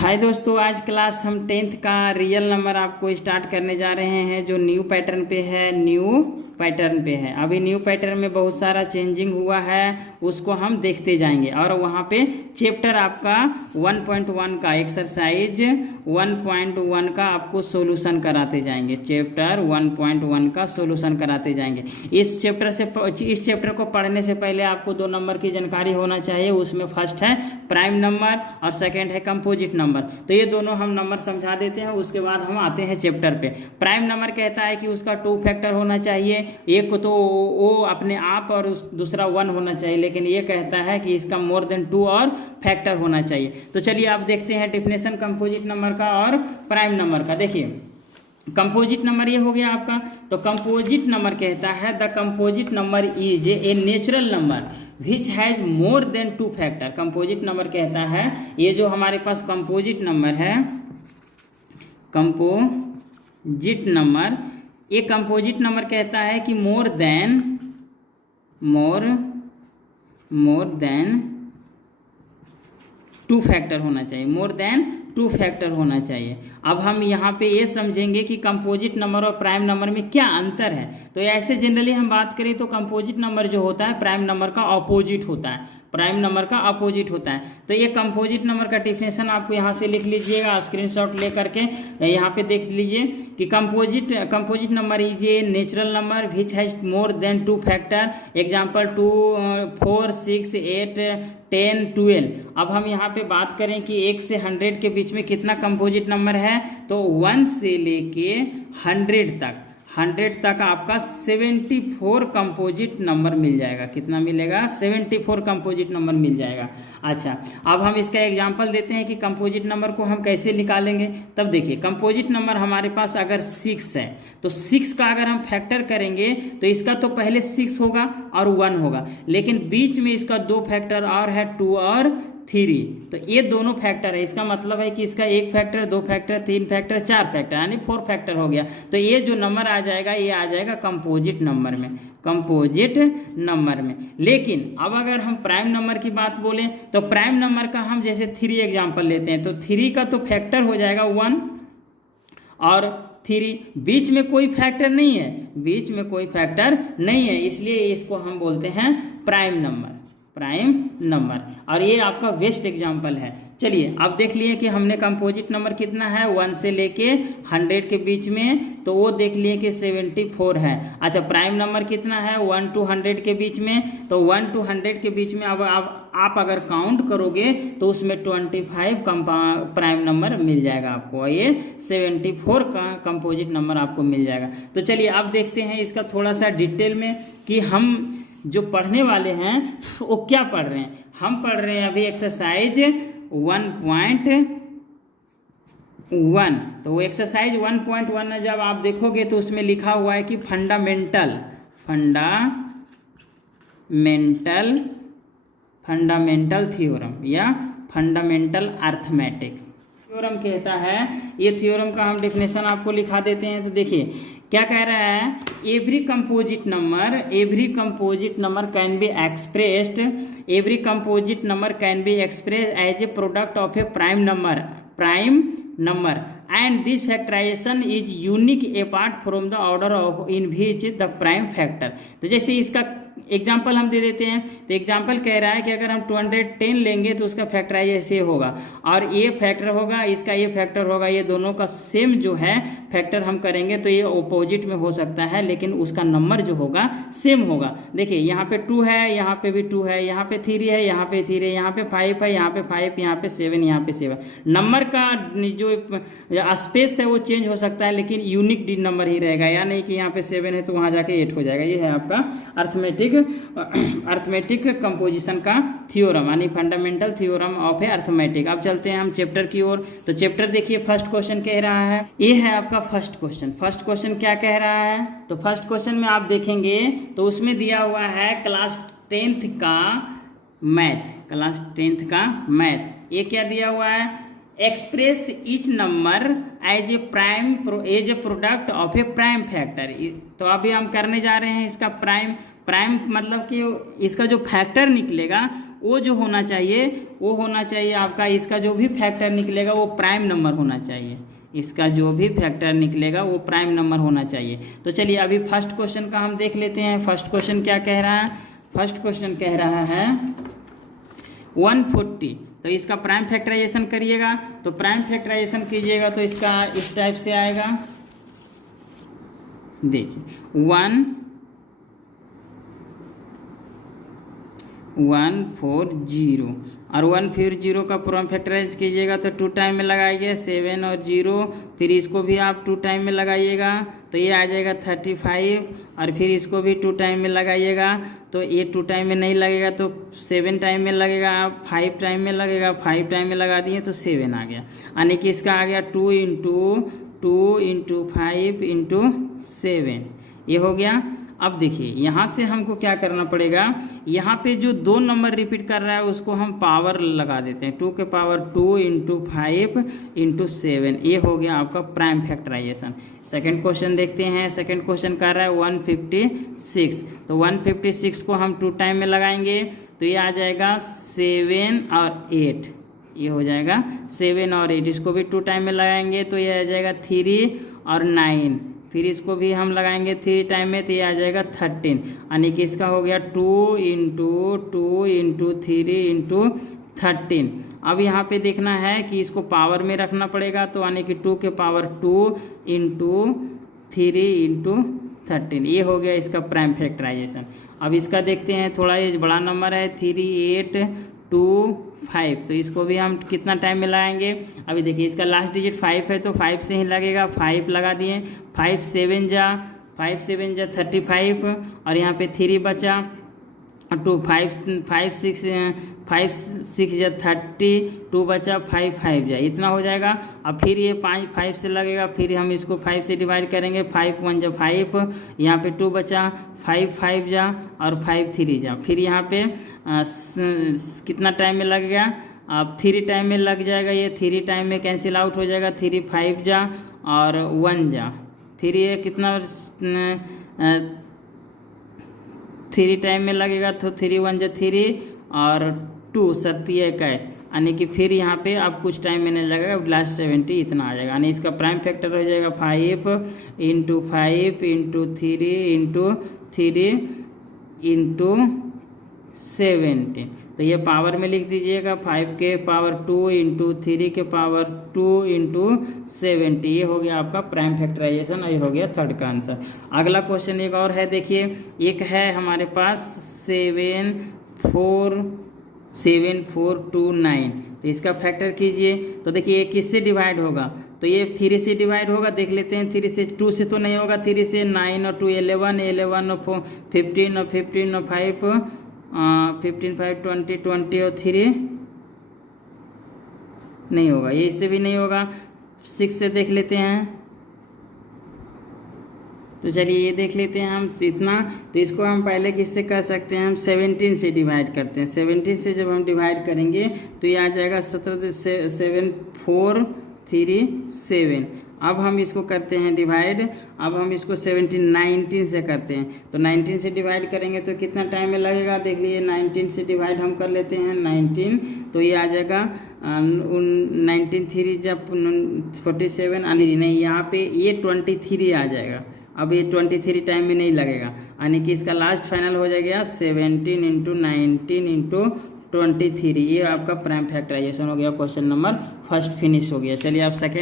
हाय दोस्तों, आज क्लास हम 10th का रियल नंबर आपको स्टार्ट करने जा रहे हैं जो न्यू पैटर्न पे है। अभी न्यू पैटर्न में बहुत सारा चेंजिंग हुआ है, उसको हम देखते जाएंगे। और वहाँ पे चैप्टर आपका 1.1 का एक्सरसाइज 1.1 का आपको सॉल्यूशन कराते जाएंगे। चैप्टर 1.1 का सॉल्यूशन कराते जाएंगे। इस चैप्टर को पढ़ने से पहले आपको दो नंबर की जानकारी होना चाहिए। उसमें फर्स्ट है प्राइम नंबर और सेकेंड है कंपोजिट नंबर। तो ये दोनों हम नंबर समझा देते हैं, उसके बाद हम आते हैं चैप्टर पे। प्राइम नंबर कहता है कि उसका 2 फैक्टर होना चाहिए, एक तो वो अपने आप और दूसरा 1 होना चाहिए, लेकिन ये कहता है कि इसका मोर देन 2 और फैक्टर होना चाहिए। तो चलिए आप देखते हैं डेफिनेशन कंपोजिट नंबर का और प्राइम नंबर का। देखिए कंपोजिट नंबर ये हो गया आपका। तो कंपोजिट नंबर कहता है the composite number is a natural number which has more than 2 factor. Composite number कहता है ये जो हमारे पास कंपोजिट नंबर है, कंपोजिट नंबर, ये कंपोजिट नंबर कहता है कि मोर देन 2 फैक्टर होना चाहिए, मोर देन 2 फैक्टर होना चाहिए। अब हम यहाँ पे ये समझेंगे कि कंपोजिट नंबर और प्राइम नंबर में क्या अंतर है। तो ऐसे जनरली हम बात करें तो कंपोजिट नंबर जो होता है प्राइम नंबर का ऑपोजिट होता है, तो ये कंपोजिट नंबर का डेफिनेशन आपको यहाँ से लिख लीजिएगा, स्क्रीनशॉट ले करके यहाँ पे देख लीजिए कि composite number is a natural number which has more than 2 factor. Example 2, 4, 6, 8, 10, 12। अब हम यहाँ पे बात करें कि 1 से 100 के बीच में कितना कंपोजिट नंबर है, तो 1 से लेके 100 तक आपका 74 कंपोजिट नंबर मिल जाएगा। कितना मिलेगा? 74 कंपोजिट नंबर मिल जाएगा। अच्छा, अब हम इसका एग्जांपल देते हैं कि कंपोजिट नंबर को हम कैसे निकालेंगे। तब देखिए कंपोजिट नंबर हमारे पास अगर 6 है तो 6 का अगर हम फैक्टर करेंगे तो इसका तो पहले 6 होगा और 1 होगा, लेकिन बीच में इसका 2 फैक्टर और है, 2 और 3। तो ये दोनों फैक्टर है, इसका मतलब है कि इसका 1 फैक्टर, 2 फैक्टर, 3 फैक्टर, 4 फैक्टर, यानी 4 फैक्टर हो गया। तो ये जो नंबर आ जाएगा ये आ जाएगा कंपोजिट नंबर में। लेकिन अब अगर हम प्राइम नंबर की बात बोलें तो प्राइम नंबर का हम जैसे 3 एग्जाम्पल लेते हैं, तो 3 का तो फैक्टर हो जाएगा 1 और 3, बीच में कोई फैक्टर नहीं है, इसलिए इसको हम बोलते हैं प्राइम नंबर। और ये आपका बेस्ट एग्जाम्पल है। चलिए अब देख लिए कि हमने कंपोजिट नंबर कितना है 1 से लेके 100 के बीच में, तो वो देख लिए कि 74 है। अच्छा, प्राइम नंबर कितना है 1 to 100 के बीच में, तो 1 to 100 के बीच में अब आप अगर काउंट करोगे तो उसमें 25 प्राइम नंबर मिल जाएगा आपको, ये 74 का कंपोजिट नंबर आपको मिल जाएगा। तो चलिए अब देखते हैं इसका थोड़ा सा डिटेल में कि हम जो पढ़ने वाले हैं वो क्या पढ़ रहे हैं। हम पढ़ रहे हैं अभी एक्सरसाइज 1.1। तो वो एक्सरसाइज 1.1 में जब आप देखोगे तो उसमें लिखा हुआ है कि फंडामेंटल थ्योरम या फंडामेंटल अर्थमेटिक थ्योरम कहता है। ये थ्योरम का हम डेफिनेशन आपको लिखा देते हैं। तो देखिए क्या कह रहा है, every composite number can be expressed as a product of a prime number and this factorization is unique apart from the order of in which the prime factor। तो जैसे इसका एग्जाम्पल हम दे देते हैं, तो एग्जाम्पल कह रहा है कि अगर हम 210 लेंगे तो उसका फैक्टराइज ऐसे होगा, और ये फैक्टर होगा, इसका ये फैक्टर होगा, ये दोनों का सेम जो है फैक्टर हम करेंगे तो ये ऑपोजिट में हो सकता है, लेकिन उसका नंबर जो होगा सेम होगा। देखिए यहाँ पे 2 है, यहाँ पे भी 2 है, यहाँ पे 3 है, यहाँ पे 3 है, यहाँ पे 5 है, यहाँ पे 5, यहाँ पे 7, यहाँ पे 7। नंबर का जो स्पेस है वो चेंज हो सकता है, लेकिन यूनिक नंबर ही रहेगा, या नहीं कि यहाँ पे 7 है तो वहाँ जाके 8 हो जाएगा। ये है आपका अर्थमेटिक कंपोजिशन का थ्योरम, यानी fundamental theorem of A arithmetic. अब चलते हैं हम चैप्टर की ओर। तो चैप्टर देखिए फर्स्ट क्वेश्चन कह रहा है, ये है आपका फर्स्ट क्वेश्चन क्या कह रहा है। तो फर्स्ट क्वेश्चन में आप देखेंगे तो उसमें दिया हुआ है क्लास 10th का मैथ। ये क्या दिया हुआ है, express each number as a product of a prime factor. तो अभी हम करने जा रहे हैं इसका प्राइम मतलब कि इसका जो फैक्टर निकलेगा वो जो होना चाहिए वो होना चाहिए आपका, इसका जो भी फैक्टर निकलेगा वो प्राइम नंबर होना चाहिए, इसका जो भी फैक्टर निकलेगा वो प्राइम नंबर होना चाहिए। तो चलिए अभी फर्स्ट क्वेश्चन का हम देख लेते हैं। फर्स्ट क्वेश्चन क्या कह रहा है? फर्स्ट क्वेश्चन कह रहा है 140, तो इसका प्राइम फैक्टराइजेशन करिएगा। तो प्राइम फैक्टराइजेशन कीजिएगा तो इसका इस टाइप से आएगा, देखिए 140 और 140 का प्राइम फैक्टराइज कीजिएगा तो 2 टाइम में लगाइए 7 और 0, फिर इसको भी आप 2 टाइम में लगाइएगा तो ये आ जाएगा 35, और फिर इसको भी 2 टाइम में लगाइएगा तो ये 2 टाइम में नहीं लगेगा तो 7 टाइम में लगेगा, आप 5 टाइम में लगेगा, 5 टाइम में लगा दिए तो 7 आ गया, यानी कि इसका आ गया 2 × 5 × 7, ये हो गया। अब देखिए यहाँ से हमको क्या करना पड़ेगा, यहाँ पे जो 2 नंबर रिपीट कर रहा है उसको हम पावर लगा देते हैं, 2 के पावर 2 × 5 × 7, ये हो गया आपका प्राइम फैक्टराइजेशन। सेकंड क्वेश्चन देखते हैं। सेकंड क्वेश्चन कर रहा है 156, तो 156 को हम 2 टाइम में लगाएंगे तो ये आ जाएगा 7 और 8, ये हो जाएगा 7 और 8, इसको भी 2 टाइम में लगाएंगे तो ये आ जाएगा 3 और 9, फिर इसको भी हम लगाएंगे 3 टाइम में तो ये आ जाएगा 13, यानी कि इसका हो गया 2 × 2 × 3 × 13। अब यहाँ पे देखना है कि इसको पावर में रखना पड़ेगा, तो यानी कि 2 के पावर 2 × 3 × 13, ये हो गया इसका प्राइम फैक्टराइजेशन। अब इसका देखते हैं, थोड़ा ये बड़ा नंबर है 3 8 2 5, तो इसको भी हम कितना टाइम में लगाएंगे? अभी देखिए इसका लास्ट डिजिट 5 है तो 5 से ही लगेगा, 5 लगा दिए, 5 7 जा 35 और यहाँ पे 3 बचा, 2 5 6 जा 30, 2 बचा, 5 जा, इतना हो जाएगा। अब फिर ये 5 से लगेगा, फिर हम इसको 5 से डिवाइड करेंगे, 5 1 जा 5, यहाँ पे 2 बचा, 5 जा और 5 3 जा, फिर यहाँ पे कितना टाइम में लगेगा? अब 3 टाइम में लग जाएगा, ये 3 टाइम में कैंसिल आउट हो जाएगा, 3 5 जा और 1 जा, फिर ये कितना 3 टाइम में लगेगा तो 3 1 जा 3 और 2 7 21, यानी कि फिर यहाँ पे अब कुछ टाइम में नहीं लगेगा, लास्ट 70 इतना आ जाएगा, यानी इसका प्राइम फैक्टर हो जाएगा 5 × 5 × 3 × 17, तो ये पावर में लिख दीजिएगा 5 के पावर 2 × 3 के पावर 2 × 70, ये हो गया आपका प्राइम फैक्टराइजेशन, ये हो गया थर्ड का आंसर। अगला क्वेश्चन एक और है, देखिए एक है हमारे पास 7429, तो इसका फैक्टर कीजिए। तो देखिए ये किससे डिवाइड होगा? तो ये 3 से डिवाइड होगा, देख लेते हैं 3 से, 2 से तो नहीं होगा, 3 से 9 और 2 11 11 और 15 और 15 और 5 15 5 20 20 और 3 नहीं होगा, ये इससे भी नहीं होगा। 6 से देख लेते हैं, तो चलिए ये देख लेते हैं हम इतना, तो इसको हम पहले किससे कर सकते हैं? हम 17 से डिवाइड करते हैं, 17 से जब हम डिवाइड करेंगे तो ये आ जाएगा 17 7 4 3 7। अब हम इसको करते हैं डिवाइड, अब हम इसको 19 से करते हैं, तो 19 से डिवाइड करेंगे तो कितना टाइम में लगेगा? देख लीजिए 19 से डिवाइड हम कर लेते हैं 19, तो ये आ जाएगा 19 3 जब 47, नहीं यहाँ पे ये 23 आ जाएगा, अब ये 23 टाइम में नहीं लगेगा, यानी कि इसका लास्ट फाइनल हो जाएगा 17 × 19 × 23, ये आपका प्राइम फैक्टराइजेशन हो गया। क्वेश्चन नंबर फर्स्ट फिनिश हो गया। चलिए आप सेकेंड